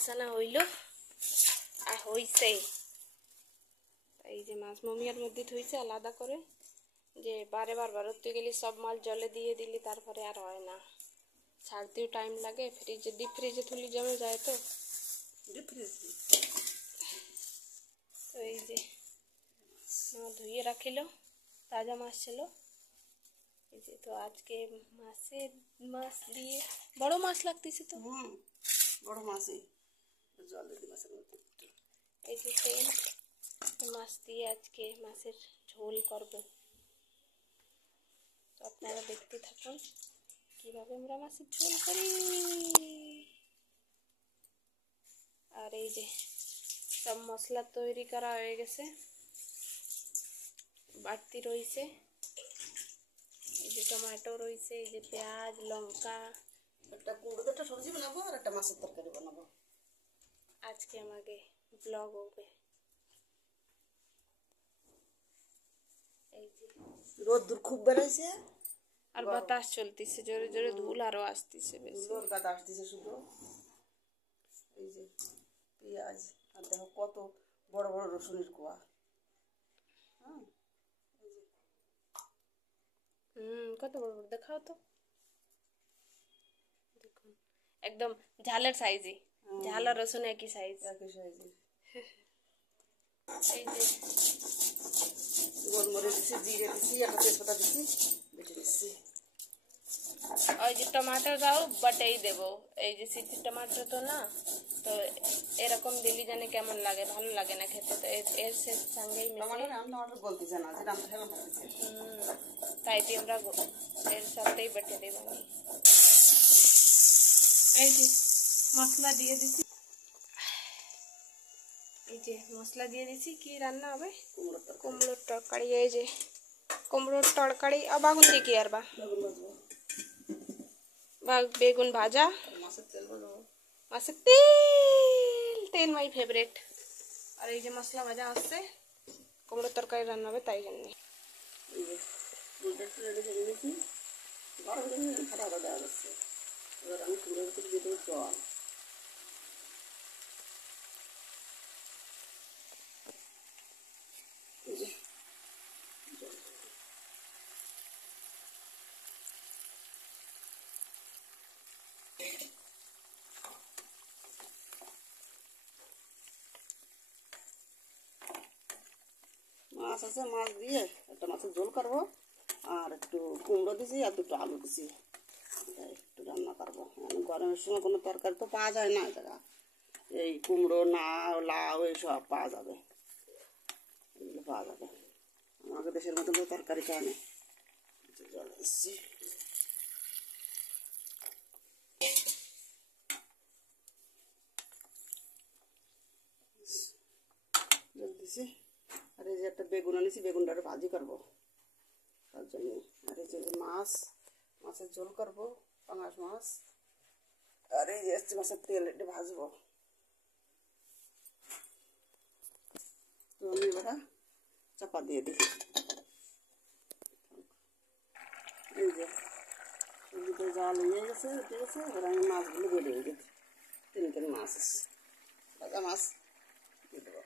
মাছ আনা হইল আর হইছে। এই যে মাছ মমিয়ার মধ্যে থইছে আলাদা করে, যে বারে বার বারোতে গেলে সব মাছ জলে দিয়ে দিলি তারপরে আর হয় না, ছাড়তেও টাইম লাগে। ফ্রিজে ডিপ ফ্রিজে তুলি জমে যায় তো ডিপ ফ্রিজ। তো এই যে ধুয়ে রাখিল, তাজা মাছ ছিল এই যে। তো আজকে মাছ দিয়ে বড় মাছ লাগতেছে তো, বড় মাছই জল দিদি মাছের মধ্যে। এই যে তেল মাছ দিয়ে আজকে মাছের ঝোল করব। তো আপনারা দেখতে থাকুন কিভাবে আমরা মাছের ঝোল করি। আর এই যে সব মশলা তৈরি করা হয়ে গেছে, বাড়তি রয়েছে। এই যে টমেটো রয়েছে, এই যে পেঁয়াজ লঙ্কা। একটা কুমড়ো একটা সবজি বানাবো আর একটা মাছের তরকারি বানাবো। আজকে আমাকে ব্লগ হবে। এই যে রোদ্দুর খুব বেড়েছে আর বাতাস চলতেছে জোরে জোরে, ধুল আরো আসতেছে বেশি, ধুলোর কাদা আসতেছে শুধু। এই যে পেঁয়াজ আর দেখো কত বড় বড় রসুনের কোয়া। কত বড় বড় দেখাও তো, দেখুন একদম ঝালের সাইজে, ঝাল আর রসুন একই সাইজ। একই সাইজে। এই যে গোলমরিচ দিচ্ছি, জিরে দিচ্ছি, একটা তেজপাতা দিচ্ছি, বেটে দিচ্ছি। ওই যে টমাটোটাও বাটেই দেবো, এই যে সিটি টমাটো তো না, তো এরকম দিলি জানে কেমন লাগে, ভালো লাগে না খেতে। তো এর সঙ্গেই টমাটো বলতে জানা যে নামটা হেমন লাগছে। তাই আমরা এর সাথেই বেটে দেব। এই যে মশলা দিয়ে দিচ্ছি, এই যে মশলা দিয়ে দিচ্ছি। কি রান্না হবে? কুমড়োর তরকারি। এই যে কুমড়োর তরকারি আর বাগুন দিয়ে কি আর বেগুন ভাজা, মাছের তেল মাই ফেভারিট। আর এই যে মশলা ভাজা আসছে, কুমড়োর তরকারি রান্না হবে তাই জন্য। এবার আমি কুমড়োর ভিতরে দিয়ে দেবো জল। মাছ আছে, মাছ দিয়ে একটা মাছের ঝোল করবো, আর একটু কুমড়ো দিছি আর দুটো আলু দিছি, একটু রান্না করবো। গরমের সময় কোনো তরকারি তো পাওয়া যায় না, জায়গা এই কুমড়ো না লাউ এইসব পাওয়া যাবে, এগুলো পাওয়া যাবে। আমাদের দেশের মতো তো তরকারি খায় না। জল দিচ্ছি, জল দিছি। আর এই যে একটা বেগুন আনিছি, বেগুনটা ভাজি করবো তার জন্য। আর এই যে মাছের ঝোল করবো, পাঙাশ মাছ। আর এই যে মাছের তেল এটা ভাজবো। তো আমি এবার চাপা দিয়ে দিই। এই যে সবজিতে জাল হয়ে গেছে, উঠে গেছে। এবার আমি মাছগুলো বেড়ে গেছি, তিনটে মাছ ভাজা মাছ দিয়ে দেবো।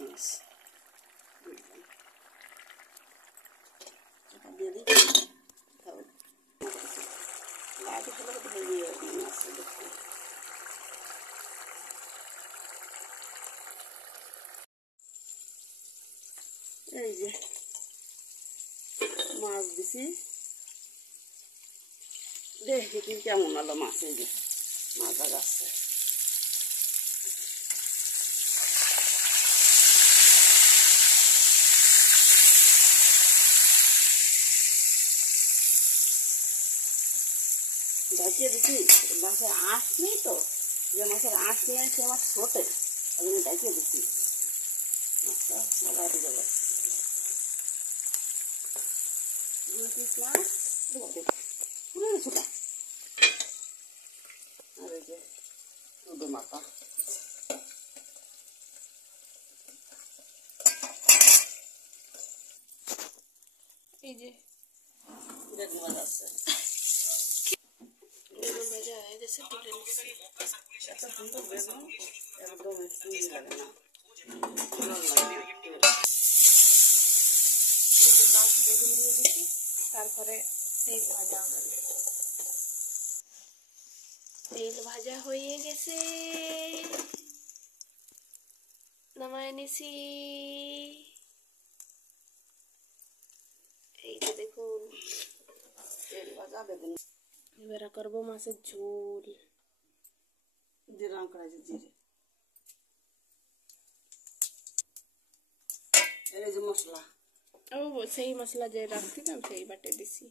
মাছ চাপা দিয়ে দিই। এই যে মাছ দিছি, দেখি কি কেমন হলো মাছ। এই যে মাছ গাছে ঢাকিয়ে দিচ্ছি। মাছের আঁশ নেই তো, যে মাছের আঁশ নিয়ে সে মাছ ছোটে, ওই জন্য ঢাকিয়ে দিচ্ছি। মাছটা ভালো হতে যাবে। 2 পিস মাছ পুরো ছোটা। আর এই যে দুধ মাথা, এই যে বেগুন ভাজা আছে। গেছে, তুলে নিচ্ছি। এত সুন্দর বেগুন একদম একটুই লাগে না, ভালো লাগে না একটু। এই যে লাস্ট বেগুন দিয়ে দিচ্ছি, তারপরে তেল ভাজা হবে। তেল ভাজা হয়ে গেছে, নামায় নিছি। এই যে দেখুন, তেল ভাজা বেগুন এবার করবো মাছের ঝোল। জিরা কড়াইছে, জিরে, এই যে মশলা, ও সেই মশলা যে রাখছিলাম সেই বাটে দিছি।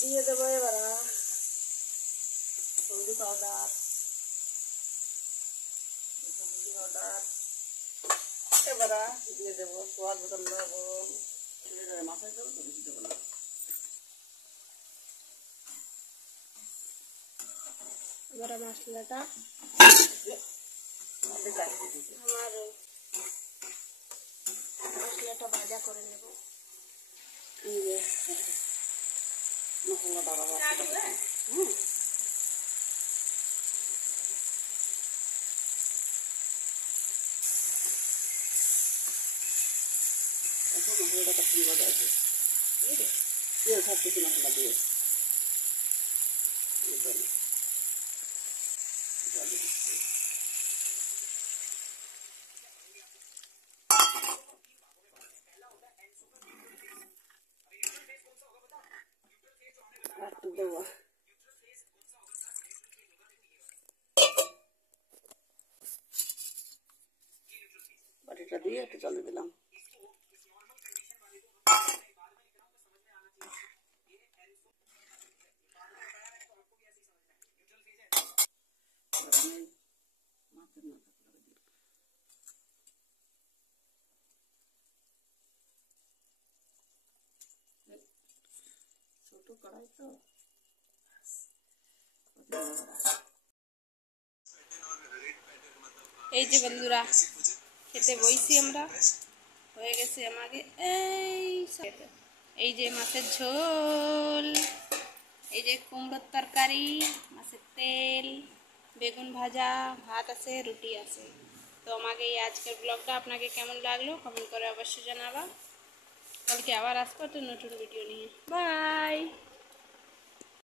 দিয়ে দেবো এবার হলদি পাউডার, এবার দিয়ে দেবো স্বাদ মতন লবণ। মাথায় দেবো তো বেশি দেবো না। এবার মশলাটা আমার মশলাটা ভাজা করে নেব। এই যে মশলাটা বাবা মশলাটা কি বাজা আছে, তেল ছাড়তেছি মশলা দিয়ে। একটু দেবো বাটিটা দিয়ে একটু জল দিয়ে দিলাম। ছোট কড়াই তো, এই যে বন্ধুরা, খেতে বইছি আমরা। হয়ে গেছে আমাকে এই যে মাছের ঝোল, এই যে কুমড়োর তরকারি, মাছের তেল, বেগুন ভাজা, ভাত আছে, রুটি আছে। তো আমাকে এই আজকের ব্লগটা আপনাকে কেমন লাগলো কমেন্ট করে অবশ্যই জানাবা। কালকে আবার আসবো একটা নতুন ভিডিও নিয়ে। বাই।